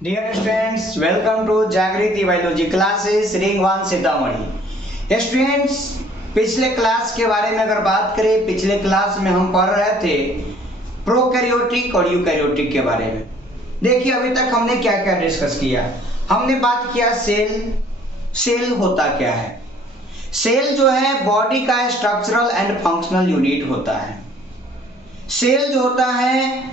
Dear students, welcome to Jagriti Biology classes Ring 1 Sitamarhi. Students, पिछले class के बारे में अगर बात करें, पिछले क्लास में हम पढ़ रहे थे प्रोकैरियोटिक और यूकैरियोटिक के बारे में। देखिए अभी तक हमने क्या क्या डिस्कस किया। हमने बात किया सेल होता क्या है। सेल जो है बॉडी का स्ट्रक्चरल एंड फंक्शनल यूनिट होता है। सेल जो होता है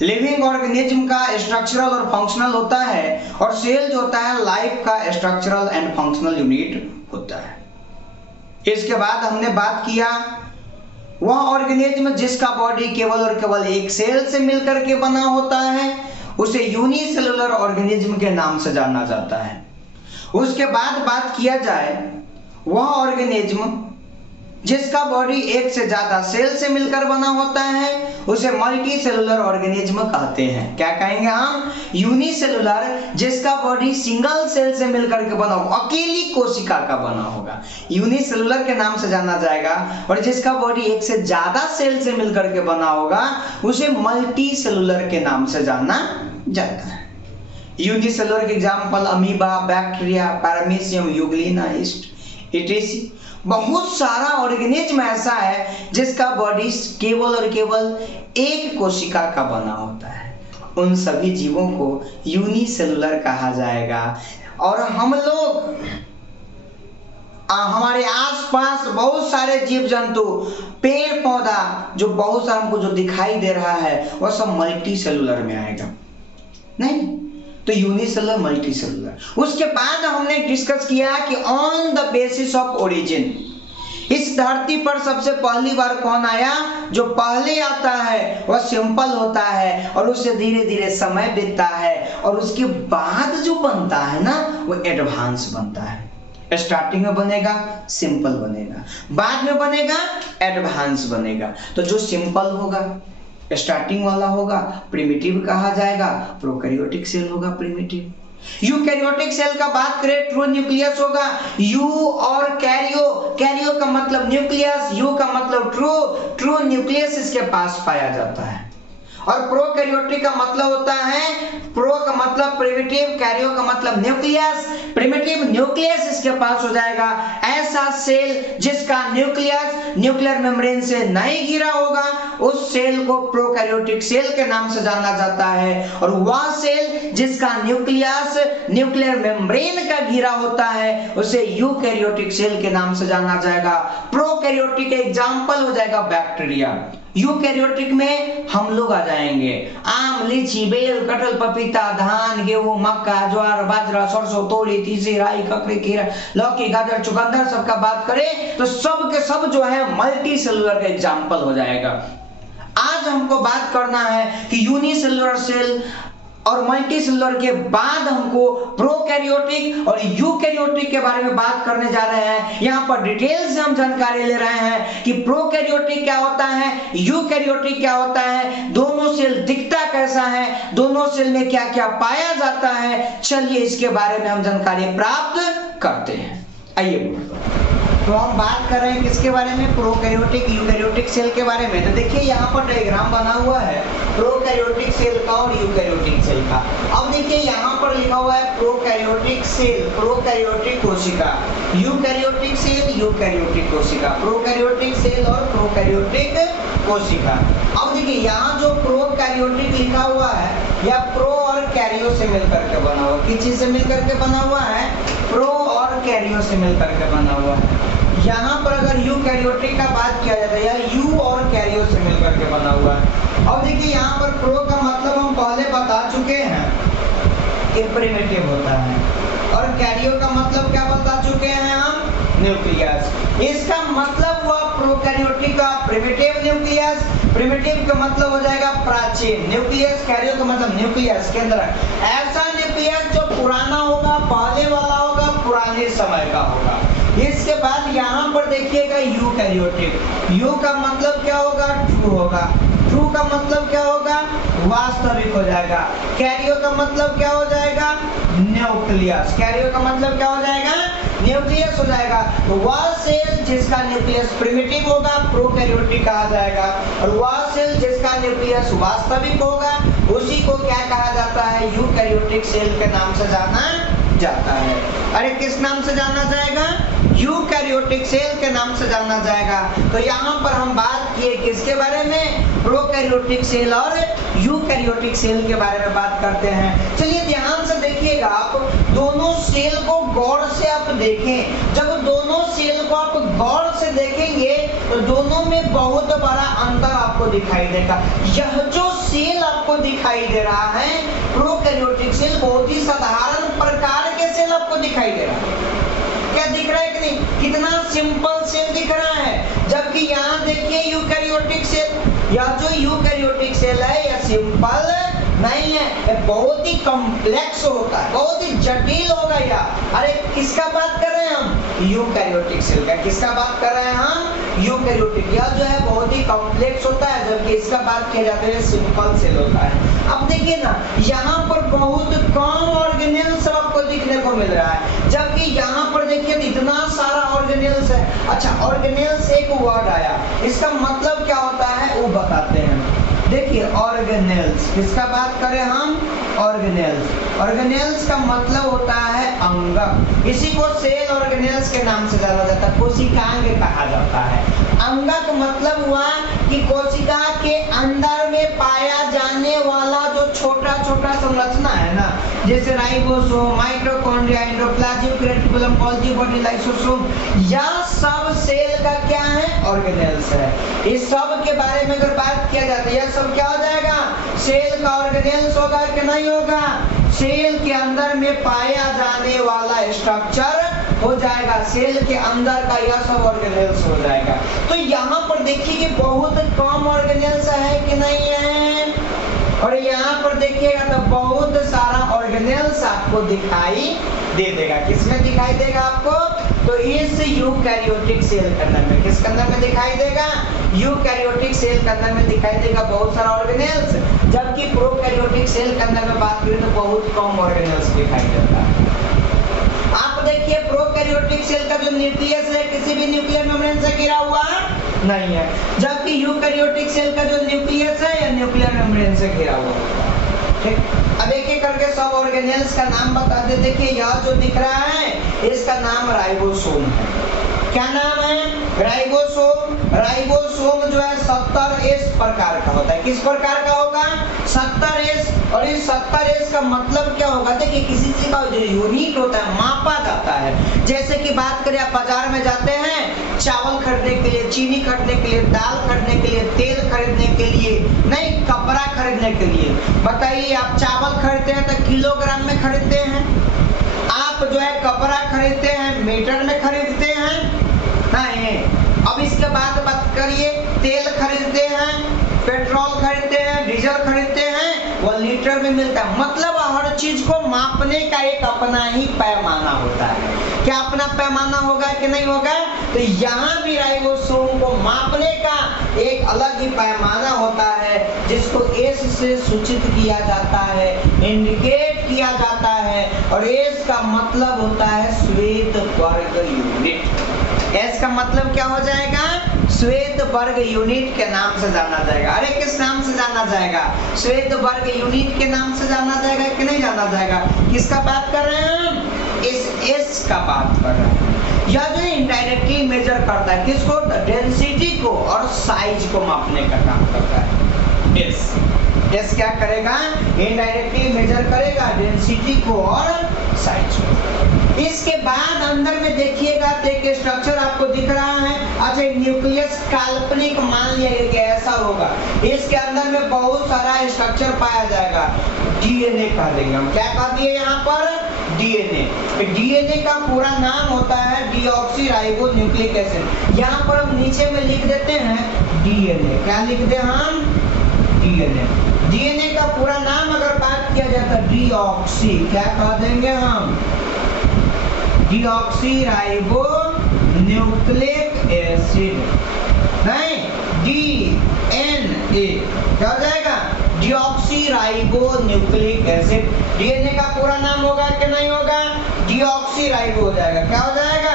लिविंग ऑर्गेनिज्म का स्ट्रक्चरल और फंक्शनल होता है, और सेल जो होता है लाइफ का स्ट्रक्चरल एंड फंक्शनल यूनिट होता है। इसके बाद हमने बात किया वह ऑर्गेनिज्म जिसका बॉडी केवल और केवल एक सेल से मिलकर के बना होता है, उसे यूनिसेलुलर ऑर्गेनिज्म के नाम से जाना जाता है। उसके बाद बात किया जाए वह ऑर्गेनिज्म जिसका बॉडी एक से ज्यादा सेल से मिलकर बना होता है, उसे मल्टी सेलुलर ऑर्गेनिज्म कहते हैं। क्या कहेंगे हम? यूनिसेलुलर जिसका बॉडी सिंगल सेल से मिलकर के बना होगा, अकेली कोशिका का बना होगा, यूनिसेलुलर के नाम से जाना जाएगा। और जिसका बॉडी एक से ज्यादा सेल से मिलकर के बना होगा, उसे मल्टी सेलुलर के नाम से जाना जाता है। यूनिसेलुलर के example amoeba, bacteria, paramecium, euglena, इटिस। बहुत सारा ऑर्गेनिज्म ऐसा है जिसका बॉडी केवल और केवल एक कोशिका का बना होता है। उन सभी जीवों को यूनिसेलुलर कहा जाएगा। और हम लोग हमारे आसपास बहुत सारे जीव जंतु, पेड़ पौधा जो बहुत सारा हमको जो दिखाई दे रहा है, वह सब मल्टी सेलुलर में आएगा। नहीं तो यूनिसेलुलर, मल्टी सेलुलर। उसके बाद हमने डिस्कस किया कि on the basis of origin, इस धरती पर सबसे पहली बार कौन आया? जो पहले आता है वह सिंपल होता है, और उससे धीरे धीरे समय बीतता है, और उसके बाद जो बनता है ना, वो एडवांस बनता है। स्टार्टिंग में बनेगा सिंपल बनेगा, बाद में बनेगा एडवांस बनेगा। तो जो सिंपल होगा, स्टार्टिंग वाला होगा, प्रिमिटिव कहा जाएगा। प्रोकैरियोटिक सेल होगा प्रिमिटिव। यूकैरियोटिक सेल का बात करें, ट्रू न्यूक्लियस होगा। यू और कैरियो का मतलब न्यूक्लियस, यू का मतलब ट्रू न्यूक्लियस इसके पास पाया जाता है। और प्रोकैरियोटिक का मतलब होता है, प्रो का मतलब प्रिमिटिव, कैरियो का मतलब न्यूक्लियस, प्रिमिटिव न्यूक्लियस इसके पास हो जाएगा। ऐसा सेल जिसका न्यूक्लियस न्यूक्लियर मेम्ब्रेन से नहीं घिरा होगा, उस सेल को प्रोकैरियोटिक सेल के नाम से जाना जाता है। और वह सेल जिसका न्यूक्लियस न्यूक्लियर मेम्ब्रेन का घिरा होता है, उसे यूकैरियोटिक सेल के नाम से जाना जाएगा। प्रोकैरियोटिक एग्जाम्पल हो जाएगा बैक्टीरिया। यूकैरियोटिक में हम लोग आ जाएंगे आम, लीची, बेल, कटहल, पपीता, धान, गेहूं, मक्का, ज्वार, बाजरा, सरसों, तोरी, तीसी, राई, ककड़ी, खीरा, लौकी, गाजर, चुकंदर सबका बात करें तो सब के सब जो है मल्टी सेलुलर का एग्जाम्पल हो जाएगा। आज हमको बात करना है कि यूनिसेलुलर सेल और मल्टी सेलुलर के बाद हमको प्रोकैरियोटिक और यूकैरियोटिक के बारे में बात करने जा रहे हैं। यहाँ पर डिटेल से हम जानकारी ले रहे हैं कि प्रोकैरियोटिक क्या होता है, यूकैरियोटिक क्या होता है, दोनों सेल दिखता कैसा है, दोनों सेल में क्या क्या पाया जाता है। चलिए इसके बारे में हम जानकारी प्राप्त करते हैं। आइए तो हम बात कर रहे हैं किसके बारे में? प्रोकैरियोटिक यूकैरियोटिक सेल के बारे में। तो देखिए यहाँ पर डायग्राम बना हुआ है प्रोकैरियोटिक सेल का और यूकैरियोटिक सेल का। अब देखिए यहाँ पर लिखा हुआ है प्रोकैरियोटिक सेल, प्रोकैरियोटिक कोशिका, यूकैरियोटिक सेल, यूकैरियोटिक कोशिका, प्रोकैरियोटिक सेल और प्रोकैरियोटिक कोशिका। अब देखिए यहाँ जो प्रोकैरियोटिक लिखा हुआ है, या प्रो और कैरियो से मिलकर के बना हुआ। किस चीज से मिलकर के बना हुआ है? प्रो और कैरियो से मिलकर के बना हुआ है। यहाँ पर अगर यूकैरियोटिक का बात किया जाता है, या यू और कैरियो से मिलकर के बना हुआ है। अब देखिए यहाँ पर प्रो का मतलब हम पहले बता चुके हैं कि प्रिमिटिव होता है, और कैरियो का मतलब क्या बता चुके हैं हम? न्यूक्लियस। इसका मतलब हुआ प्रोकैरियोटिक का प्रिमिटिव न्यूक्लियस, प्रिमिटिव का मतलब हो जाएगा प्राचीन न्यूक्लियस, कैरियो का मतलब न्यूक्लियस केंद्र। ऐसा न्यूक्लियस जो पुराना होगा, पहले वाला होगा, पुराने समय का होगा। इसके बाद यहाँ पर देखिएगा यूकैरियोटिक, यू का मतलब क्या होगा? ट्रू होगा। ट्रू का मतलब क्या होगा? वास्तविक हो जाएगा। कैरियो का मतलब क्या हो जाएगा? न्यूक्लियस। कैरियो का मतलब क्या हो जाएगा? न्यूक्लियस हो जाएगा। तो वह सेल जिसका न्यूक्लियस प्रिमिटिव होगा प्रोकैरियोटिक कहा जाएगा, और वह सेल जिसका न्यूक्लियस वास्तविक होगा उसी को क्या कहा जाता है, यूकैरियोटिक सेल के नाम से जाना जाता है। अरे किस नाम से जाना जाएगा, यूकैरियोटिक सेल के नाम से जाना जाएगा। तो यहाँ पर हम बात किए किसके बारे में, प्रोकैरियोटिक सेल और यूकैरियोटिक सेल के बारे में बात करते हैं। चलिए ध्यान से देखिएगा, आप दोनों सेल को गौर से आप देखें। जब दोनों सेल को आप गौर से देखेंगे तो दोनों में बहुत बड़ा अंतर आपको दिखाई देगा। यह जो सेल आपको दिखाई दे रहा है प्रोकैरियोटिक सेल, बहुत ही साधारण प्रकार के सेल आपको दिखाई दे रहा है। क्या दिख रहा है कि नहीं, कितना सिंपल सेल दिख रहा है। जबकि यहाँ देखिए यूकैरियोटिक सेल, यह जो यूकैरियोटिक सेल है यह सिंपल नहीं है, यह बहुत ही कॉम्प्लेक्स होता है, बहुत ही जटिल होगा यह। अरे किसका बात कर रहे हैं हम, यूकैरियोटिक सेल का। किसका बात कर रहे हैं हम, यूकैरियोटिक। यह जो है बहुत ही कॉम्प्लेक्स होता है, जबकि इसका बात किया जाता है सिंपल सेल होता है। अब देखिए ना, यहाँ पर बहुत कम ऑर्गेनेल्स आपको दिखने को मिल रहा है, जबकि यहाँ पर देखिए इतना सारा ऑर्गेनेल्स है। अच्छा, ऑर्गेनेल्स एक वर्ड आया, इसका मतलब क्या होता है वो बताते हैं। देखिए ऑर्गेनेल्स, किसका बात करें हम, ऑर्गेनेल्स। ऑर्गेनेल्स का मतलब होता है अंगक। इसी को सेल ऑर्गेनेल्स के नाम से जाना जाता है, कोशिकांग कहा जाता है। अंगक मतलब हुआ कि कोशिका के अंदर में पाया जाने वाला जो छोटा छोटा संरचना है ना, जैसे ribosome, mitochondria, endoplasm, reticulum, Golgi body, lysosome, यह सब सेल का क्या है, ऑर्गेनेल्स है। इस सब के बारे में अगर बात किया जाता है, यह सब क्या हो जाएगा, सेल का ऑर्गेनेल्स होगा कि नहीं होगा, सेल के अंदर में पाया जाने वाला स्ट्रक्चर हो जाएगा, सेल के अंदर का यह सब ऑर्गेनेल्स हो जाएगा। तो यहाँ पर देखिए कि बहुत कम ऑर्गेनेल्स है कि नहीं है, और यहाँ पर देखिएगा तो बहुत सारा ऑर्गेनेल्स आपको दिखाई दे देगा। किसमें दिखाई देगा आपको, तो इस यूकैरियोटिक सेल के अंदर में, किसके अंदर में दिखाई देगा, यूकैरियोटिक सेल के अंदर में दिखाई देगा बहुत सारा ऑर्गेनेल्स। जबकि प्रोकैरियोटिक सेल के अंदर में बात करें तो बहुत कम ऑर्गेनेल्स दिखाई देता है। आप देखिए प्रोकैरियोटिक सेल का जो न्यूक्लियस है किसी भी न्यूक्लियर मेम्ब्रेन से घिरा हुआ नहीं है, जबकि यूकैरियोटिक सेल का जो न्यूक्लियस है यह न्यूक्लियर मेम्ब्रेन से घिरा हुआ है। ठीक, अब एक एक करके सब ऑर्गेनेल्स का नाम बता दे। देखिए यह जो दिख रहा है इसका नाम राइबोसोम है। क्या नाम है, राइबोसोम। राइबोसोम जो है 70S प्रकार का होता है। किस प्रकार का होगा, 70S। और इस 70S का मतलब क्या होगा, देखिए किसी चीज का जो यूनिट होता है मापा जाता है। जैसे कि बात करें, आप बाजार में जाते हैं चावल खरीदने के लिए, चीनी खरीदने के लिए, दाल खरीदने के लिए, तेल खरीदने के लिए, नहीं कपड़ा खरीदने के लिए। बताइए, आप चावल खरीदते हैं तो किलोग्राम में खरीदते हैं, आप जो है कपड़ा खरीदते हैं मीटर में खरीदते हैं, नहीं। अब इसके बाद बात करिए, तेल खरीदते हैं, पेट्रोल खरीदते हैं, डीजल खरीदते हैं, वो लीटर में मिलता है। मतलब हर चीज को मापने का एक अपना ही पैमाना होता है। क्या अपना पैमाना होगा कि नहीं होगा, तो यहाँ भी राइबोसोम को मापने का एक अलग ही पैमाना होता है, जिसको S से सूचित किया जाता है, इंडिकेट किया जाता है। और S का मतलब होता है श्वेत वर्ग यूनिट। S का मतलब क्या हो जाएगा, श्वेत वर्ग यूनिट के नाम से जाना जाएगा। अरे किस नाम से जाना जाएगा, श्वेत वर्ग यूनिट के नाम से जाना जाएगा कि नहीं जाना जाएगा। किसका बात कर रहे हैं हम, इस S का बात कर रहे हैं। यह जो इनडायरेक्टली मेजर करता है किसको, डेंसिटी को और साइज को मापने का काम करता है। S क्या करेगा, इनडायरेक्टली मेजर करेगा डेंसिटी को और साइज को। इसके बाद अंदर में देखिएगा तो एक स्ट्रक्चर आपको दिख रहा है। अच्छा, न्यूक्लियस काल्पनिक मान लिया कि ऐसा होगा, इसके अंदर में बहुत सारा स्ट्रक्चर पाया जाएगा। DNA कह देंगे हम, क्या कह दिए यहाँ पर, DNA। DNA का पूरा नाम होता है डीऑक्सी राइबो न्यूक्लिक एसिड। यहाँ पर हम नीचे में लिख देते हैं DNA। क्या लिख दे हम, DNA। DNA का पूरा नाम अगर बात किया जाए तो डीऑक्सी, क्या कह देंगे हम, डीऑक्सी राइबो न्यूक्लिक एसिड, नहीं DNA क्या हो जाएगा, डीऑक्सीराइबोन्यूक्लिक एसिड। डीएनए का पूरा नाम होगा कि नहीं होगा? डीऑक्सीराइबो हो जाएगा। क्या हो जाएगा?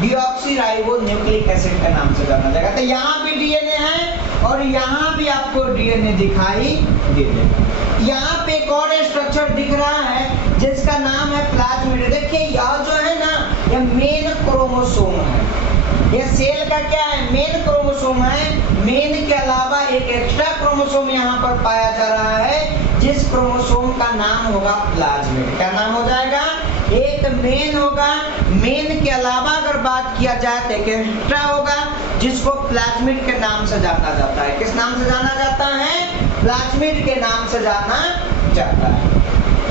डीऑक्सीराइबोन्यूक्लिक एसिड के नाम से जाना जाएगा। तो यहाँ भी डीएनए है और यहाँ भी आपको डीएनए दिखाई दे देगा। यहाँ पे एक और स्ट्रक्चर दिख रहा है जिसका नाम है प्लाज्मिड। देखिए यह जो है ना, यह मेन क्रोमोसोम है। ये सेल का क्या है? मेन क्रोमोसोम है। मेन के अलावा एक एक्स्ट्रा क्रोमोसोम यहाँ पर पाया जा रहा है जिस क्रोमोसोम का नाम होगा प्लाज्मिड। क्या नाम हो जाएगा? एक मेन होगा, मेन के अलावा अगर बात किया जाए तो एक एक्स्ट्रा होगा जिसको प्लाज्मिड के नाम से जाना जाता है। किस नाम से जाना जाता है? प्लाज्मिड के नाम से जाना जाता है।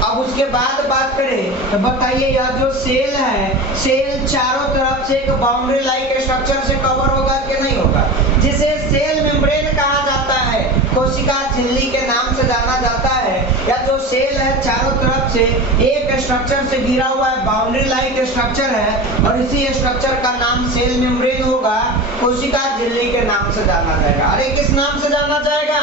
अब उसके बाद बात करें तो बताइए यह जो सेल है, सेल चारों तरफ से एक बाउंड्री लाइक स्ट्रक्चर से कवर होगा कि नहीं होगा? जिसे सेल मेम्ब्रेन कहा जाता है, कोशिका झिल्ली के नाम से जाना जाता है। या जो सेल है चारों तरफ से एक स्ट्रक्चर से घिरा हुआ है, बाउंड्री लाइक स्ट्रक्चर है और इसी स्ट्रक्चर का नाम सेल मेम्ब्रेन होगा, कोशिका झिल्ली के नाम से जाना जाएगा। अरे किस नाम से जाना जाएगा?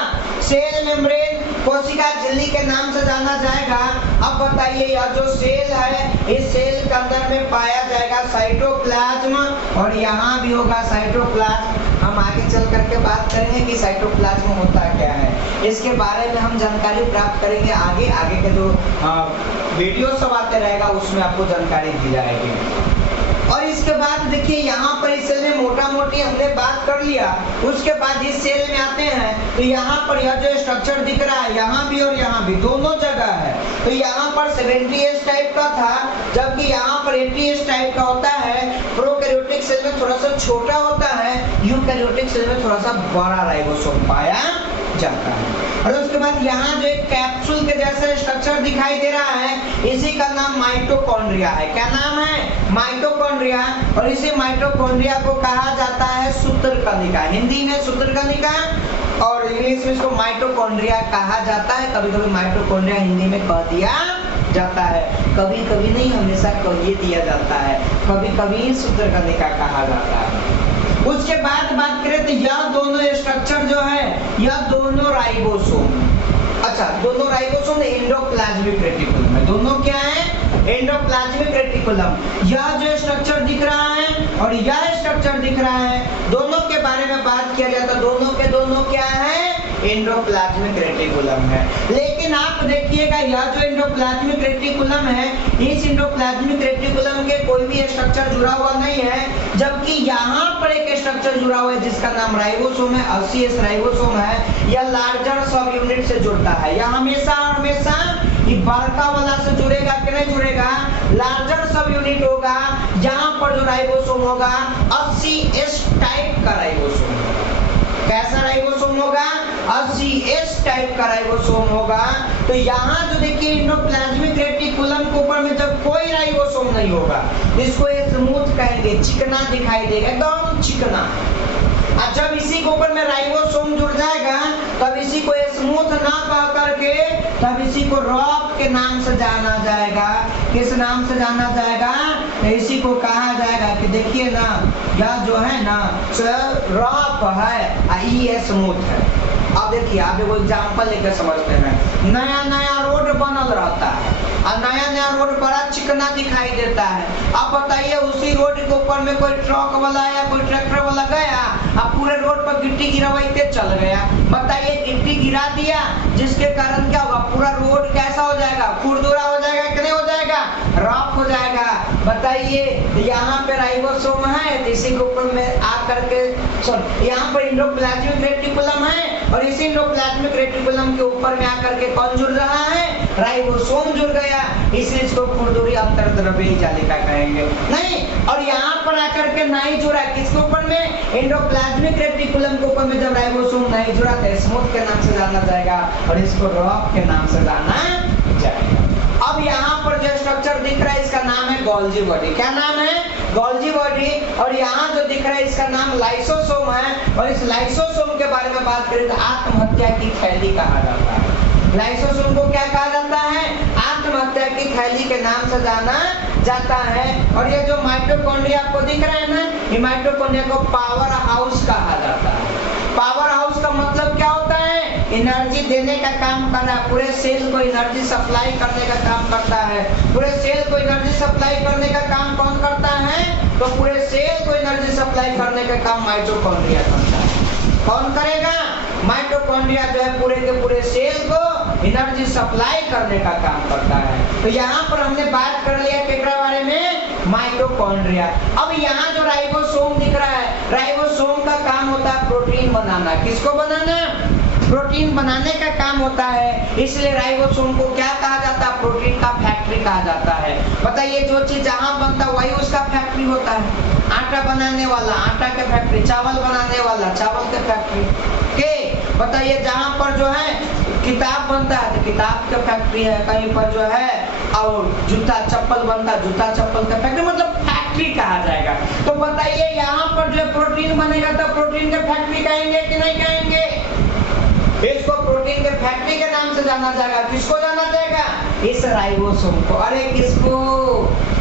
सेल मेम्ब्रेन, कोशिका झिल्ली के नाम से जाना जाएगा। अब बताइए यह जो सेल है, इस सेल के अंदर में पाया जाएगा साइटोप्लाज्म और यहाँ भी होगा साइटोप्लाज्म। हम आगे चल करके बात करेंगे कि साइटोप्लाज्म होता क्या है, इसके बारे में हम जानकारी प्राप्त करेंगे आगे के जो वीडियो सब आते रहेगा उसमें आपको जानकारी दी जाएगी। और इसके बाद देखिए यहाँ पर इस सेल में मोटा मोटी हमने बात कर लिया। उसके बाद इस सेल में आते हैं तो यहाँ पर यह जो स्ट्रक्चर दिख रहा है, यहाँ भी और यहाँ भी दोनों जगह है। तो यहाँ पर 70S टाइप का था, जबकि यहाँ पर 80S टाइप का होता है। प्रोकैरियोटिक सेल में थोड़ा सा छोटा होता है, यूकैरियोटिक सेल में थोड़ा सा बड़ा राइबोसोम पाया जाता है। और उसके बाद यहाँ जो एक कैप्सूल के जैसा स्ट्रक्चर दिखाई दे रहा है, इसी का नाम माइटोकॉन्ड्रिया है। क्या नाम है? माइटोकॉन्ड्रिया। और इसी माइटोकॉन्ड्रिया को कहा जाता है सूत्रकणिका, हिंदी में सूत्रकणिका और इंग्लिश में इसको माइटोकॉन्ड्रिया कहा जाता है। कभी कभी माइटोकॉन्ड्रिया हिंदी में कह दिया जाता है, कभी कभी नहीं, हमेशा कह दिया जाता है, कभी कभी सूत्रकणिका कहा जाता है। उसके बाद बात करें तो यह दोनों स्ट्रक्चर जो है, यह दोनों राइबोसोम, अच्छा दोनों राइबोसोम एंडोप्लाज्मिक रेटिकुलम है। दोनों क्या है? Endoplasmic reticulum. यह जो स्ट्रक्चर दिख रहा है और यह स्ट्रक्चर दिख रहा है, दोनों के बारे में बात किया जाए तो दोनों के दोनों क्या है? एंडोप्लाज्मिक रेटिकुलम है। लेकिन आप देखिएगा यह जो एंडोप्लाज्मिक रेटिकुलम है, इस एंडोप्लाज्मिक रेटिकुलम के कोई भी स्ट्रक्चर जुड़ा हुआ नहीं है, जबकि यहाँ पर एक स्ट्रक्चर जुड़ा हुआ है जिसका नाम राइबोसोम है, 80S राइबोसोम है। यह लार्जर सब यूनिट से जुड़ता है। यह हमेशा ये बड़का वाला से जुड़ेगा कि नहीं जुड़ेगा? लार्जर सब यूनिट होगा, जहाँ पर जो राइबोसोम होगा 80S टाइप का राइबोसोम होगा। कैसा राइबोसोम होगा? 80S टाइप का राइबोसोम होगा। तो यहाँ जो देखिए एंडोप्लाज्मिक रेटिकुलम के ऊपर में जब कोई राइबोसोम नहीं होगा, इसको स्मूथ कहेंगे, चिकना दिखाई देगा, एकदम चिकना। और जब इसी के ऊपर में राइबोसोम जुड़ जाएगा तब इसी को स्मूथ ना कह करके तब इसी को रफ के नाम से जाना जाएगा। किस नाम से जाना जाएगा? इसी को कहा जाएगा कि देखिए ना, यह जो है ना रफ है, ये स्मूथ है। अब देखिए आप एगो एग्जांपल लेकर समझते हैं। नया नया रोड बनल रहता है और नया नया रोड बड़ा चिकना दिखाई देता है। अब बताइए उसी रोड के ऊपर में कोई ट्रक वाला या कोई ट्रैक्टर वाला गया, अब पूरे रोड पर गिट्टी गिरवाते चल गया। बताइए गिट्टी गिरा दिया, जिसके कारण क्या होगा? पूरा रोड कैसा हो जाएगा? खुरदुरा हो जाएगा कि नहीं हो जाएगा? रफ हो जाएगा। बताइए यहाँ पे राइबोसोम है, इसी के ऊपर में आकर के यहाँ पर एंडोप्लाज्मिक रेटिकुलम है और इसी एंडोप्लाज्मिक रेटिकुलम के ऊपर में आकर के कौन जुड़ रहा है? राइबोसोम जुड़ गया, इसलिए इसको खुरदुरी अंतर्द्रव्यी जालिका कहेंगे। नहीं, और यहाँ पर आकर के नहीं जुड़ा, किसके ऊपर में? एंडोप्लाज्मिक रेटिकुलम के ऊपर में जब राइबोसोम नहीं जुड़ा तो स्मूथ के नाम से जाना जाएगा और इसको रफ के नाम से जाना जाएगा। अब यहाँ पर जो स्ट्रक्चर दिख रहा है इसका नाम है गोल्जी बॉडी। क्या नाम है? Golgi body. और यहाँ जो दिख रहा है इसका नाम लाइसोसोम है। और इस लाइसोसोम के बारे में बात करें तो आत्महत्या की थैली कहा जाता है। लाइसोसोम को क्या कहा जाता है? आत्महत्या की थैली के नाम से जाना जाता है। और ये जो माइटोकॉन्ड्रिया आपको दिख रहा है ना, ये माइटोकॉन्ड्रिया को पावर हाउस कहा जाता है। पावर हाउस का मतलब क्या होता है? एनर्जी देने का काम करना, पूरे सेल को एनर्जी सप्लाई करने का काम करता है। पूरे सेल को एनर्जी सप्लाई करने का काम कौन करता है? तो पूरे सेल को एनर्जी सप्लाई करने का काम माइटोकॉन्ड्रिया करता है। कौन करेगा? माइटोकॉन्ड्रिया जो है पूरे के पूरे सेल को एनर्जी सप्लाई करने का काम करता है। तो यहाँ पर हमने बात कर लिया केकरा बारे में? माइटोकॉन्ड्रिया। अब यहाँ जो राइबोसोम दिख रहा है, राइबोसोम का काम होता है प्रोटीन बनाना। किसको बनाना? प्रोटीन बनाने का काम होता है। इसलिए राइबोसोम को क्या कहा जाता है? प्रोटीन का फैक्ट्री कहा जाता है। बताइए, जो चीज जहाँ बनता है वही उसका फैक्ट्री होता है। आटा बनाने वाला आटा के फैक्ट्री, चावल बनाने वाला चावल के फैक्ट्री के। बताइए, जहाँ पर जो है किताब बनता है तो किताब का फैक्ट्री है, कहीं पर जो है और जूता चप्पल बनता है जूता चप्पल का फैक्ट्री, मतलब फैक्ट्री कहा जाएगा। तो बताइए, यहाँ पर जो प्रोटीन बनेगा तो प्रोटीन के फैक्ट्री कहेंगे कि नहीं कहेंगे? इसको प्रोटीन के फैक्ट्री के नाम से जाना जाएगा। किसको जाना जाएगा? इस राइबोसोम को। अरे किसको?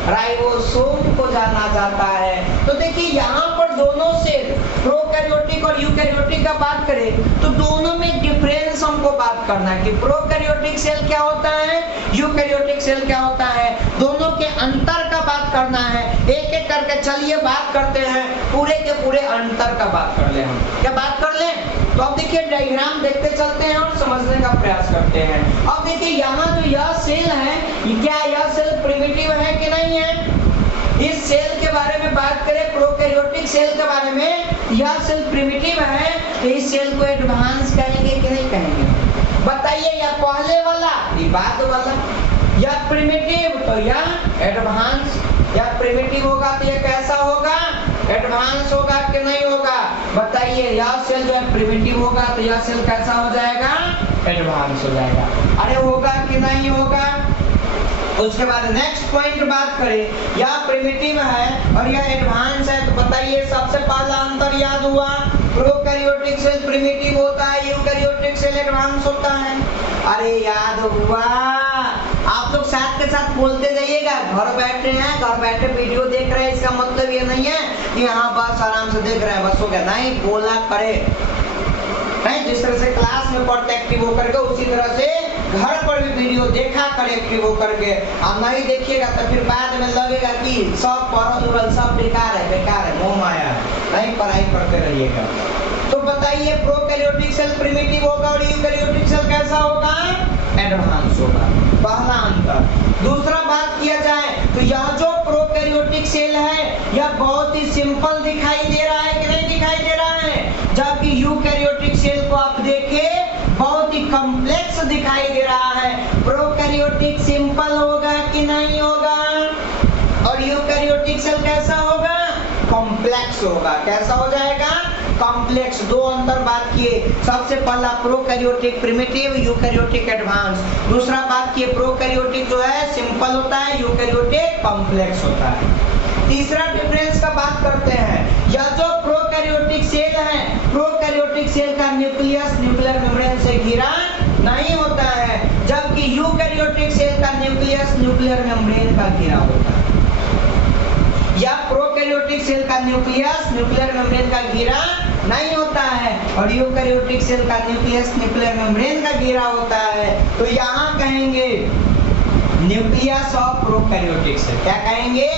राइबोसोम को जाना जाता है। तो देखिए, यहाँ पर दोनों सेल प्रोकैरियोटिक और यूकैरियोटिक का बात करें तो दोनों में डिफरेंस हमको बात करना है कि प्रोकैरियोटिक सेल क्या होता है, यूकैरियोटिक सेल क्या होता है। दोनों के अंतर का बात करना है। एक एक करके चलिए बात करते हैं, पूरे के पूरे अंतर का बात कर ले। हम क्या बात कर ले? तो अब देखिए, डायग्राम देखते चलते हैं और समझने का प्रयास करते हैं। अब देखिए, यहाँ जो यह सेल है, क्या यह सेल प्रिमिटिव है कि नहीं है? इस सेल के बारे में बात करें, प्रोकैरियोटिक सेल के बारे में, यह सेल प्रिमिटिव है तो इस सेल को एडवांस कहेंगे कि नहीं कहेंगे? बताइए, या पहले वाला या बाद वाला? या प्रिमिटिव तो या एडवांस, या प्रिमिटिव होगा तो ये कैसा होगा? एडवांस होगा कि नहीं होगा? बताइए, यह सेल जो है प्रिमिटिव होगा तो यह सेल कैसा हो जाएगा? एडवांस हो जाएगा। अरे होगा कि नहीं होगा? उसके बाद नेक्स्ट पॉइंट बात करें, यह प्रिमिटिव है और यह एडवांस है। तो बताइए, सबसे पहला अंतर याद हुआ, प्रोकैरियोटिक सेल प्रिमिटिव होता है, यूकैरियोटिक सेल एडवांस होता है। अरे याद हुआ? आप लोग साथ के साथ बोलते जाइएगा। घर बैठे हैं, घर बैठे वीडियो देख रहे हैं, इसका मतलब ये नहीं है कि हाँ बस आराम से देख रहे हैं बस हो गया। नहीं, बोला करे। नहीं, जिस तरह से क्लास में पढ़ते एक्टिव होकर के, उसी तरह से घर पर भी वीडियो देखा करे एक्टिव होकर के। आप नहीं देखिएगा तो फिर बाद में लगेगा कि सब पढ़ल उड़ल सब बेकार है, मोह माया है। नहीं, पढ़ाई करते रहिएगा। तो बताइए, प्रोकैरियोटिक सेल प्रिमिटिव होगा और यूकैरियोटिक सेल कैसा होगा? एडवांस होगा। पहला अंतर। दूसरा बात किया जाए तो यह जो प्रोकैरियोटिक सेल है यह बहुत ही सिंपल दिखाई दे रहा है कि नहीं दिखाई दे रहा है, जबकि यूकैरियोटिक सेल को आप देखें बहुत ही कॉम्प्लेक्स दिखाई दे रहा है। प्रोकैरियोटिक सिंपल होगा कि नहीं होगा? और यूकैरियोटिक सेल कैसा होगा? कॉम्प्लेक्स होगा। कैसा हो जाएगा? कॉम्प्लेक्स। दो अंतर बात किए। सबसे पहला प्रोकैरियोटिक प्रिमिटिव, यूकैरियोटिक एडवांस। दूसरा बात किए, प्रोकैरियोटिक जो है सिंपल होता है, यूकैरियोटिक कॉम्प्लेक्स होता है। तीसरा डिफरेंस का बात करते हैं, यह जो प्रोकैरियोटिक सेल है, प्रोकैरियोटिक सेल का न्यूक्लियस न्यूक्लियर मेम्ब्रेन से घिरा नहीं होता है, जबकि यूकैरियोटिक सेल का न्यूक्लियस न्यूक्लियर मेम्ब्रेन का घिरा होता है। या प्रोकैरियोटिक सेल का न्यूक्लियस न्यूक्लियर मेम्ब्रेन का घिरा नहीं होता है और यूकैरियोटिक सेल का न्यूक्लियस न्यूक्लियर मेम्ब्रेन का घिरा होता है। तो यहाँ कहेंगे न्यूक्लियस ऑफ प्रोकैरियोटिक सेल। क्या कहेंगे?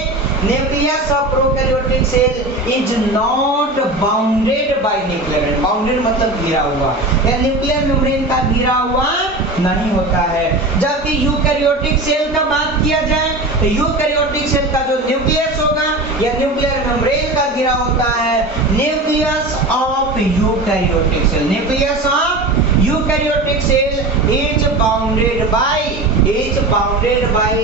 Nucleus of prokaryotic cell is not bounded by nuclear membrane. Bounded मतलब घिरा हुआ, या न्यूक्लियर मेम्ब्रेन का घिरा हुआ नहीं होता है। जबकि यूकैरियोटिक सेल का बात किया जाए तो यूकैरियोटिक सेल का जो न्यूक्लियस होगा या न्यूक्लियर मेम्ब्रेन का घिरा होता है nucleus of eukaryotic cell. Nucleus of eukaryotic cell is bounded by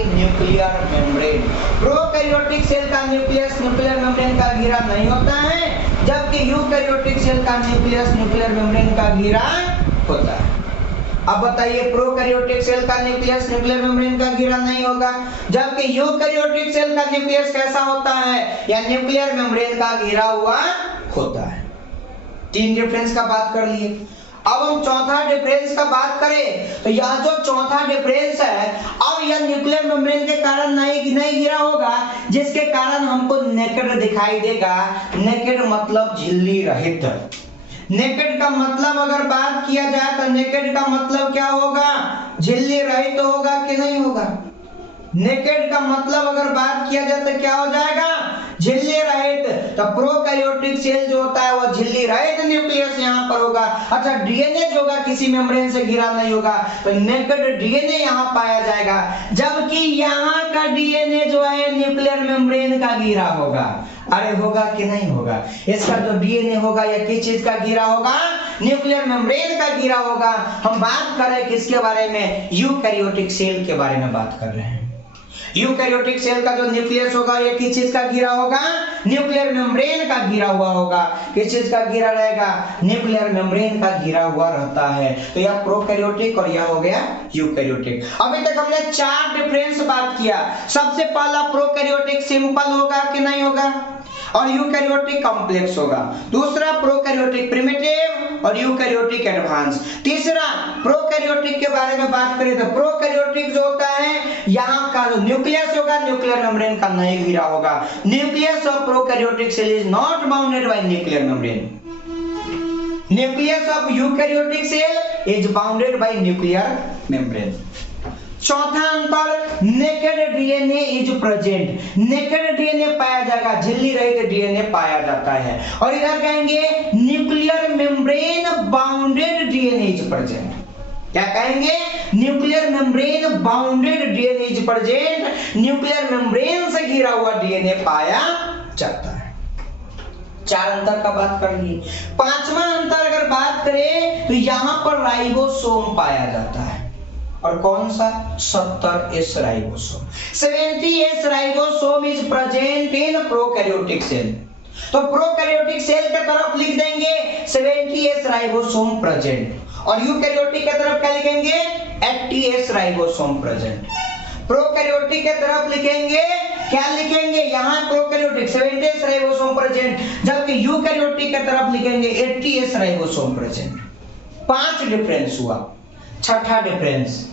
nuclear membrane. Prokaryotic cell का न्यूक्लियस न्यूक्लियर मेम्ब्रेन का घिरा नहीं होता है, जबकि यूकैरियोटिक सेल का न्यूक्लियस न्यूक्लियर मेम्ब्रेन का घिरा होता है। अब बताइए, प्रोकैरियोटिक सेल का न्यूक्लियस न्यूक्लियर मेम्ब्रेन का घिरा नहीं होगा, जबकि यूकैरियोटिक सेल का न्यूक्लियस कैसा होता है? या न्यूक्लियर मेम्ब्रेन का घिरा हुआ होता है। तीन डिफरेंस का बात कर लिए। अब हम चौथा डिफरेंस का बात करें तो यह जो चौथा डिफरेंस है, अब यह न्यूक्लियर मेम्ब्रेन के कारण नहीं घिरा होगा, जिसके कारण हमको नेकेड दिखाई देगा। नेकेड मतलब झिल्ली रहित। नेकेड का मतलब अगर बात किया जाए तो नेकेड का मतलब क्या होगा, झिल्ली रहित तो होगा कि नहीं होगा। नेकेड का मतलब अगर बात किया जाए तो क्या हो जाएगा, झिल्ली रहित। तो प्रोकैरियोटिक सेल जो होता है वो झिल्ली रहित न्यूक्लियस यहाँ पर होगा। अच्छा, डीएनए जो होगा किसी मेम्ब्रेन से घिरा नहीं होगा, तो नेकेड डीएनए यहाँ पाया जाएगा, जबकि यहाँ का डीएनए जो है न्यूक्लियर मेम्ब्रेन का घिरा होगा। अरे होगा कि नहीं होगा, इसका जो डीएनए होगा या किस चीज का घिरा होगा, न्यूक्लियर मेम्ब्रेन का घिरा होगा। हम बात कर रहे हैं किसके बारे में, यूकैरियोटिक सेल के बारे में बात कर रहे हैं। यूकैरियोटिक सेल का जो न्यूक्लियस होगा ये किस चीज का घिरा होगा, न्यूक्लियर मेम्ब्रेन का घिरा हुआ होगा। किस चीज का घिरा रहेगा, न्यूक्लियर मेम्ब्रेन का घिरा हुआ रहता है। तो यह प्रोकैरियोटिक और यह हो गया यूकैरियोटिक। अभी तक हमने 4 डिफरेंस बात किया। सबसे पहला प्रोकैरियोटिक सिंपल होगा कि नहीं होगा, और यूकैरियोटिक कॉम्प्लेक्स होगा। दूसरा प्रोकैरियोटिक प्रिमिटिव और यूकैरियोटिक एडवांस। तीसरा प्रोकैरियोटिक के बारे में बात करें तो प्रोकैरियोटिक जो होता है यहाँ का जो न्यूक्लियस होगा न्यूक्लियर मेम्ब्रेन का नहीं घिरा होगा। Nucleus of prokaryotic cell is not bounded by nuclear membrane. Nucleus of eukaryotic cell is bounded by nuclear membrane. चौथा अंतर, naked DNA is present. Naked DNA पाया जाएगा, झिल्ली रहित डीएनए पाया जाता है। और इधर कहेंगे nuclear membrane bounded DNA is present. क्या कहेंगे, nuclear membrane bounded DNA is present. Nuclear membrane से घिरा हुआ डीएनए पाया जाता है। 4 अंतर का बात कर लिए। 5वां अंतर अगर बात करें तो यहां पर राइबोसोम पाया जाता है। और कौन सा, 70S ribosome. 70S ribosome is present in prokaryotic cell. तो प्रोकैरियोटिक सेल के तरफ लिख देंगे 70S राइबोसोम प्रेजेंट, और यूकैरियोटिक के तरफ क्या लिखेंगे, 80S राइबोसोम प्रेजेंट। प्रोकैरियोटिक के तरफ लिखेंगे, क्या लिखेंगे, यहाँ प्रोकैरियोटिक 70S राइबोसोम प्रेजेंट, जबकि यूकैरियोटिक के तरफ लिखेंगे 80S राइबोसोम प्रेजेंट। 5 डिफरेंस हुआ। छठा difference,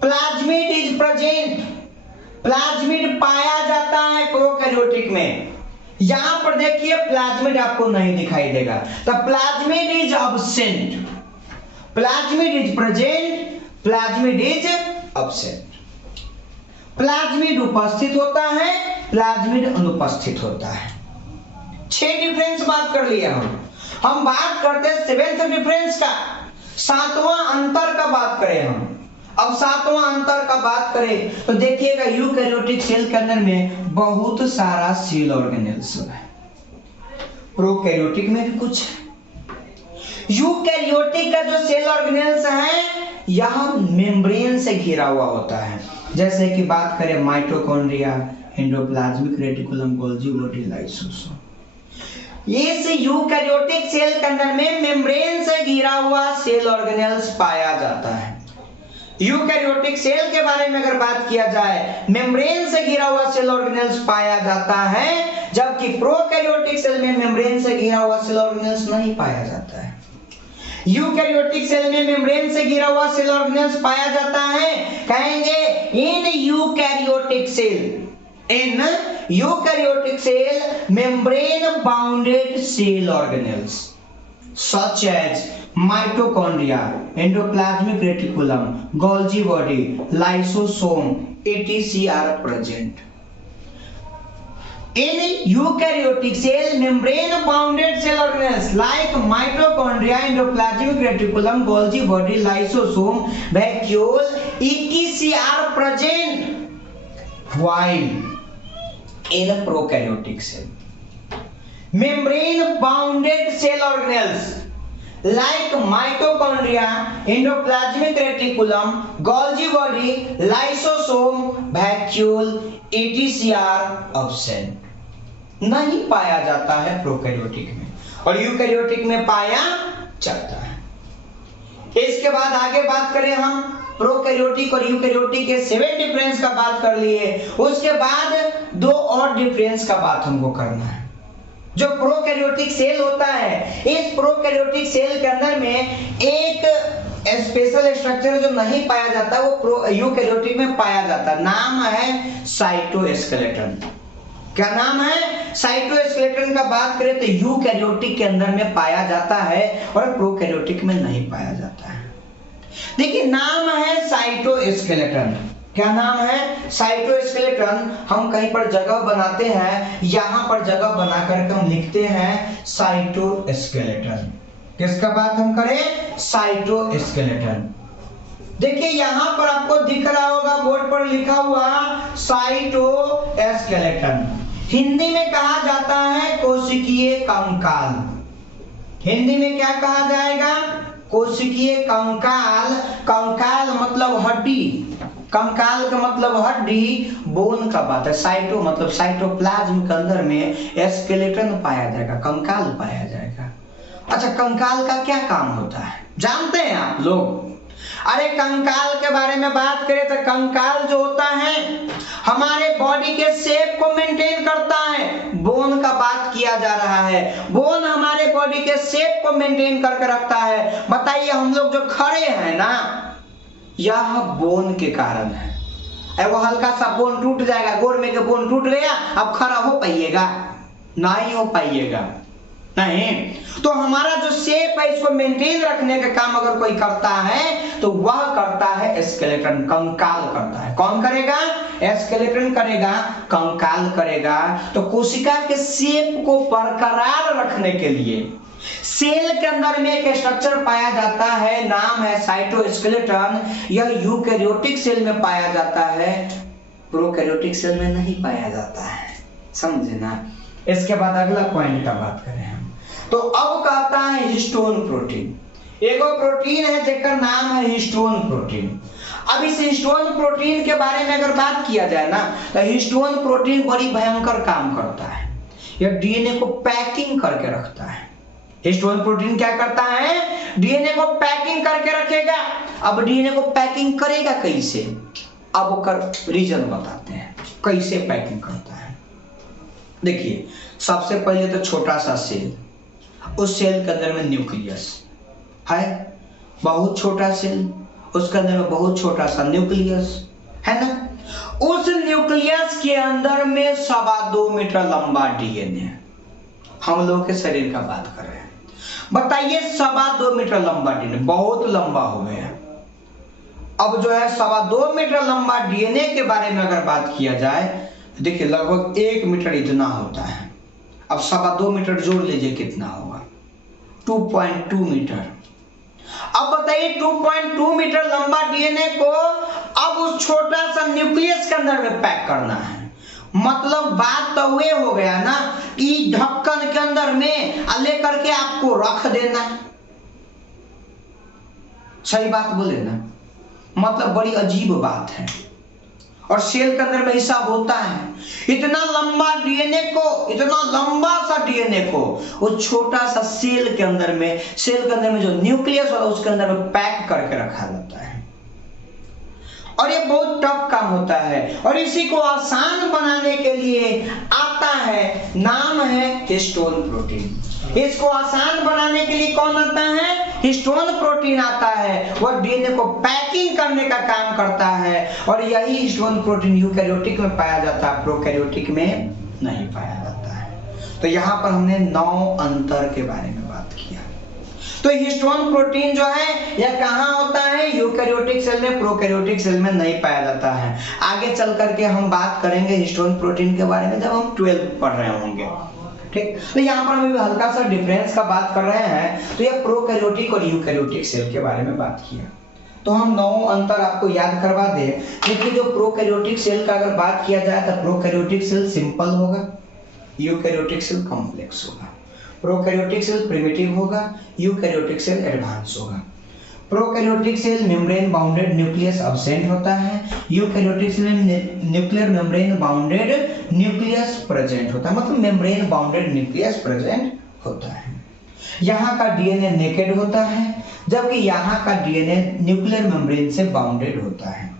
plasmid is present. Plasmid पाया जाता है प्रोकैरियोटिक में। यहां पर देखिए प्लाज्मिड आपको नहीं दिखाई देगा, तो plasmid is absent. Plasmid is present, plasmid is absent. Plasmid उपस्थित होता है, प्लाज्मिड अनुपस्थित होता है। 6 डिफरेंस बात कर लिया हम बात करते हैं 7th डिफरेंस का, 7वां अंतर का बात करें हम। अब 7वां अंतर का बात करें तो देखिएगा यूकैरियोटिक सेल के अंदर में बहुत सारा सेल ऑर्गेनेल्स है। प्रोकैरियोटिक में भी कुछ है। यूकैरियोटिक का जो सेल ऑर्गेनेल्स है यह मेम्ब्रेन से घिरा हुआ होता है। जैसे कि बात करें mitochondria, endoplasmic reticulum, Golgi body, lysosome. इस यूकैरियोटिक सेल के अंदर में मेम्ब्रेन से घिरा हुआ सेल ऑर्गेनेल्स पाया जाता है। यूकैरियोटिक सेल के बारे में अगर बात किया जाए, मेम्ब्रेन से घिरा हुआ सेल ऑर्गेनेल्स पाया जाता है, जबकि प्रोकैरियोटिक सेल में मेम्ब्रेन से घिरा हुआ सेल ऑर्गेनेल्स नहीं पाया जाता है। यूकैरियोटिक सेल में मेम्ब्रेन से घिरा हुआ सेल ऑर्गेनेल्स पाया जाता है, कहेंगे in eukaryotic cell, in eukaryotic cell membrane bounded cell organelles such as mitochondria, endoplasmic reticulum, Golgi body, lysosome, etc. are present. In eukaryotic cell, membrane bounded cell organelles like mitochondria, endoplasmic reticulum, Golgi body, lysosome, vacuole, etc. are present. While in a prokaryotic cell, membrane bounded cell organelles like mitochondria, endoplasmic reticulum, Golgi body, lysosome, vacuole, etc. are absent. नहीं पाया जाता है prokaryotic में, और eukaryotic में पाया जाता है। इसके बाद आगे बात करें हम प्रोकैरियोटिक और यूकैरियोटिक के 7 डिफरेंस का बात कर लिए। उसके बाद 2 और डिफरेंस का बात हमको करना है। जो प्रोकैरियोटिक सेल होता है, इस प्रोकैरियोटिक सेल के अंदर में एक स्पेशल स्ट्रक्चर जो नहीं पाया जाता वो यूकैरियोटिक में पाया जाता है। नाम है साइटोस्केलेटन। क्या नाम है? साइटोस्केलेटन का बात करें तो यूकैरियोटिक के अंदर में पाया जाता है और प्रोकैरियोटिक में नहीं पाया जाता है। देखिए नाम है साइटोस्केलेटन। क्या नाम है? साइटोस्केलेटन। हम कहीं पर जगह बनाते हैं, यहां पर जगह बना करके हम लिखते हैं साइटोस्केलेटन। किसका बात हम करें? साइटोस्केलेटन। देखिए यहां पर आपको दिख रहा होगा बोर्ड पर लिखा हुआ साइटोस्केलेटन। हिंदी में कहा जाता है कोशिकीय कंकाल। हिंदी में क्या कहा जाएगा? कोशिकीय कंकाल। कंकाल मतलब हड्डी, कंकाल का मतलब हड्डी, बोन का बात है। साइटो मतलब साइटोप्लाज्म के अंदर में स्केलेटन पाया जाएगा, कंकाल पाया जाएगा। अच्छा कंकाल का क्या काम होता है जानते हैं आप लोग? अरे कंकाल के बारे में बात करें तो कंकाल जो होता है हमारे बॉडी के शेप को मेंटेन करता है। बोन का बात किया जा रहा है, बोन हमारे बॉडी के शेप को मेंटेन करके रखता है। बताइए हम लोग जो खड़े हैं ना, यह बोन के कारण है। वो हल्का सा बोन टूट जाएगा, गोड़ में के बोन टूट गया, अब खड़ा हो पाइएगा? नहीं हो पाइएगा, नहीं। तो हमारा जो शेप है इसको मेंटेन रखने का काम अगर कोई करता है तो वह करता है स्केलेटन, कंकाल करता है। कौन करेगा? स्केलेटन करेगा, कंकाल करेगा। तो कोशिका के शेप को बरकरार रखने के लिए सेल के अंदर में एक स्ट्रक्चर पाया जाता है, नाम है साइटोस्केलेटन। यह यूकैरियोटिक सेल में पाया जाता है, प्रोकैरियोटिक सेल में नहीं पाया जाता है। समझे ना? इसके बाद अगला पॉइंट का बात करें हम, तो अब कहता है हिस्टोन प्रोटीन। एगो प्रोटीन है जेकर नाम है हिस्टोन प्रोटीन। अब इस हिस्टोन प्रोटीन के बारे में अगर बात किया जाए ना तो हिस्टोन प्रोटीन बड़ी भयंकर काम करता है। यह डीएनए को पैकिंग करके रखता है। हिस्टोन प्रोटीन क्या करता है? डीएनए को पैकिंग करके रखेगा। अब डीएनए को पैकिंग करेगा कैसे? अब उसका रीजन बताते हैं कैसे पैकिंग करता है। देखिए सबसे पहले तो छोटा सा सेल, उस सेल के अंदर में न्यूक्लियस है, बहुत छोटा सेल, उसके अंदर में बहुत छोटा सा न्यूक्लियस है ना। उस न्यूक्लियस के अंदर में 2.25 मीटर लंबा डीएनए। हम लोग के शरीर का बात कर रहे हैं, बताइए 2.25 मीटर लंबा डीएनए बहुत लंबा हो गया। अब जो है 2.25 मीटर लंबा डीएनए के बारे में अगर बात किया जाए, देखिए लगभग 1 मीटर इतना होता है। अब 2.25 मीटर जोड़ लीजिए कितना होगा? 2.2 मीटर। अब बताइए 2.2 मीटर लंबा डीएनए को अब उस छोटा सा न्यूक्लियस के अंदर में पैक करना है। मतलब बात तो वे हो गया ना कि ढक्कन के अंदर में लेकर के आपको रख देना। सही बात बोले ना? मतलब बड़ी अजीब बात है। और सेल के अंदर में ऐसा होता है, इतना लंबा डीएनए को, इतना लंबा सा डीएनए को वो छोटा सा सेल के अंदर में जो न्यूक्लियस होता है उसके अंदर में पैक करके रखा जाता है। और ये बहुत टफ काम होता है और इसी को आसान बनाने के लिए आता है, नाम है हिस्टोन प्रोटीन। इसको आसान बनाने के लिए कौन आता है? हिस्टोन प्रोटीन आता है। वह डीएनए को पैकिंग करने का काम करता है और यही हिस्टोन प्रोटीन यूकैरियोटिक में पाया जाता है, प्रोकैरियोटिक में नहीं पाया जाता है। तो यहाँ पर हमने 9 अंतर के बारे में बात किया। तो हिस्टोन प्रोटीन जो है यह कहाँ होता है? यूकैरियोटिक सेल में, प्रोकैरियोटिक सेल में नहीं पाया जाता है। आगे चल करके हम बात करेंगे हिस्टोन प्रोटीन के बारे में जब हम 12 पढ़ रहे होंगे, ठीक। तो यहाँ पर हम हल्का सा डिफरेंस का बात कर रहे हैं। तो यह प्रोकैरियोटिक और यूकैरियोटिक सेल के बारे में बात किया। तो हम 9 अंतर आपको याद करवा दे। देखिए जो प्रोकैरियोटिक सेल का अगर बात किया जाए तो प्रोकैरियोटिक सेल सिंपल होगा, यूकैरियोटिक सेल कॉम्प्लेक्स होगा। प्रोकैरियोटिक सेल प्रिमिटिव होगा, यूकैरियोटिक सेल एडवांस होगा। Prokaryotic cell membrane bounded nucleus absent होता है, यूकैरियोटिक सेल में nuclear membrane bounded nucleus present होता है, मतलब मेम्ब्रेन बाउंडेड न्यूक्लियस प्रेजेंट होता है। यहाँ का डीएनए नेकेड होता है, जबकि यहाँ का डीएनए न्यूक्लियर मेम्ब्रेन से बाउंडेड होता है।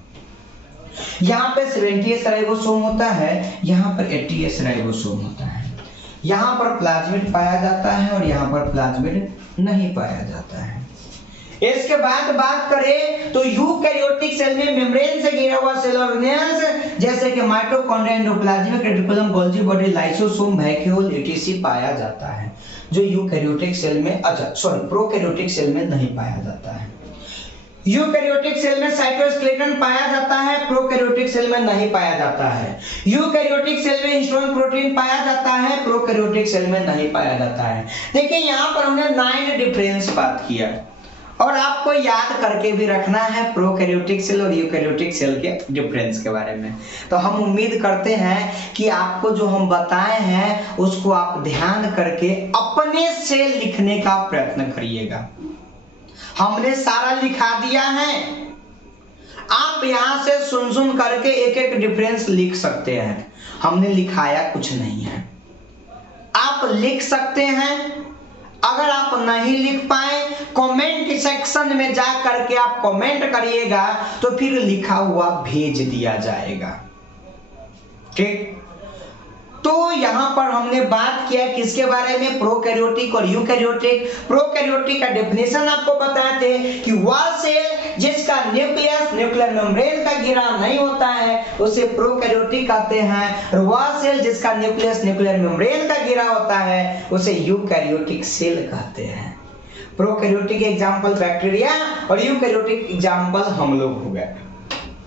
यहाँ पे 70S राइबोसोम होता है, यहाँ पर 80S राइबोसोम होता है। यहाँ पर प्लाज्मिड पाया जाता है और यहाँ पर प्लाज्मिड नहीं पाया जाता है। इसके बाद बात करें तो यूकैरियोटिक सेल में मेम्ब्रेन से घिरा हुआ सेल ऑर्गेनेल्स जैसे कि mitochondria, endoplasmic reticulum, Golgi body, lysosome, vacuole, etc पाया जाता है, जो यूकैरियोटिक सेल में प्रोकैरियोटिक सेल में नहीं पाया जाता है। यूकैरियोटिक सेल में साइटोस्केलेटन पाया जाता है, प्रोकैरियोटिक सेल में नहीं पाया जाता है। यूकैरियोटिक सेल में हिस्टोन प्रोटीन पाया जाता है, प्रोकैरियोटिक सेल में नहीं पाया जाता है। देखिए यहाँ पर हमने 9 डिफरेंस बात किया और आपको याद करके भी रखना है प्रोकैरियोटिक सेल और यूकैरियोटिक सेल के डिफरेंस के बारे में। तो हम उम्मीद करते हैं कि आपको जो हम बताए हैं उसको आप ध्यान करके अपने से लिखने का प्रयत्न करिएगा। हमने सारा लिखा दिया है, आप यहां से सुन सुन करके एक एक डिफरेंस लिख सकते हैं। हमने लिखाया कुछ नहीं है, आप लिख सकते हैं। अगर आप नहीं लिख पाए कमेंट सेक्शन में जा करके आप कमेंट करिएगा तो फिर लिखा हुआ भेज दिया जाएगा, ठीक। तो यहां पर हमने बात किया किसके बारे में, प्रोकैरियोटिक और यूकैरियोटिक। प्रोकैरियोटिक का डेफिनेशन आपको बताए थे कि वह सेल जिसका न्यूक्लियस न्यूक्लियर मेम्ब्रेन का घिरा नहीं होता है उसे प्रोकैरियोटिक कहते हैं, और वह सेल जिसका न्यूक्लियस न्यूक्लियर मेम्ब्रेन का घिरा होता है उसे यूकैरियोटिक सेल कहते हैं। प्रोकैरियोटिक एग्जांपल बैक्टीरिया और यूकैरियोटिक एग्जांपल हम लोग हो गए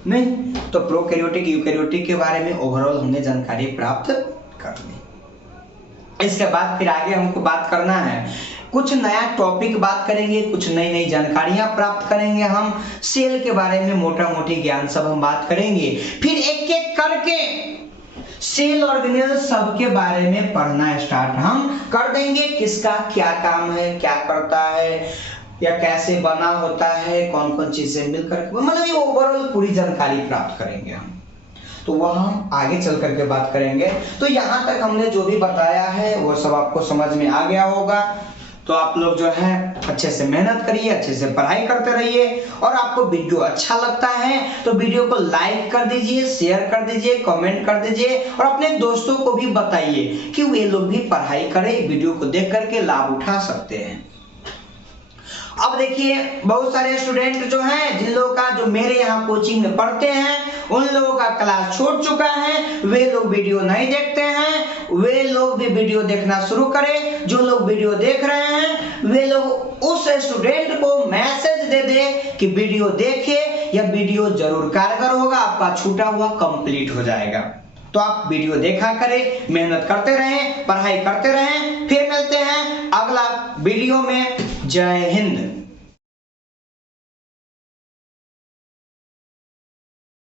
नहीं। तो प्रोकैरियोटिक यूकैरियोटिक के बारे में ओवरऑल हमने जानकारी प्राप्त कर ली। इसके बाद फिर आगे हमको बात करना है, कुछ नया टॉपिक बात करेंगे, कुछ नई नई जानकारियां प्राप्त करेंगे। हम सेल के बारे में मोटा मोटी ज्ञान सब हम बात करेंगे, फिर एक एक करके सेल ऑर्गेनेल सब के बारे में पढ़ना स्टार्ट हम कर देंगे। किसका क्या काम है, क्या करता है या कैसे बना होता है, कौन कौन चीजें मिलकर, मतलब ये ओवरऑल पूरी जानकारी प्राप्त करेंगे हम। तो वह हम आगे चल करके बात करेंगे। तो यहाँ तक हमने जो भी बताया है वो सब आपको समझ में आ गया होगा। तो आप लोग जो है अच्छे से मेहनत करिए, अच्छे से पढ़ाई करते रहिए, और आपको वीडियो अच्छा लगता है तो वीडियो को लाइक कर दीजिए, शेयर कर दीजिए, कमेंट कर दीजिए, और अपने दोस्तों को भी बताइए कि वे लोग भी पढ़ाई करें, वीडियो को देख करके लाभ उठा सकते हैं। अब देखिए बहुत सारे स्टूडेंट जो हैं, जिन लोगों का जो मेरे यहाँ कोचिंग में पढ़ते हैं उन लोगों का क्लास छूट चुका है, वे लोग वीडियो नहीं देखते हैं, वे लोग भी वीडियो देखना शुरू करें। जो लोग वीडियो देख रहे हैं वे लोग उस स्टूडेंट को मैसेज दे दे कि वीडियो देखे, या वीडियो जरूर कारगर होगा, आपका छूटा हुआ कंप्लीट हो जाएगा। तो आप वीडियो देखा करें, मेहनत करते रहें, पढ़ाई करते रहें। फिर मिलते हैं अगला वीडियो में। जय हिंद।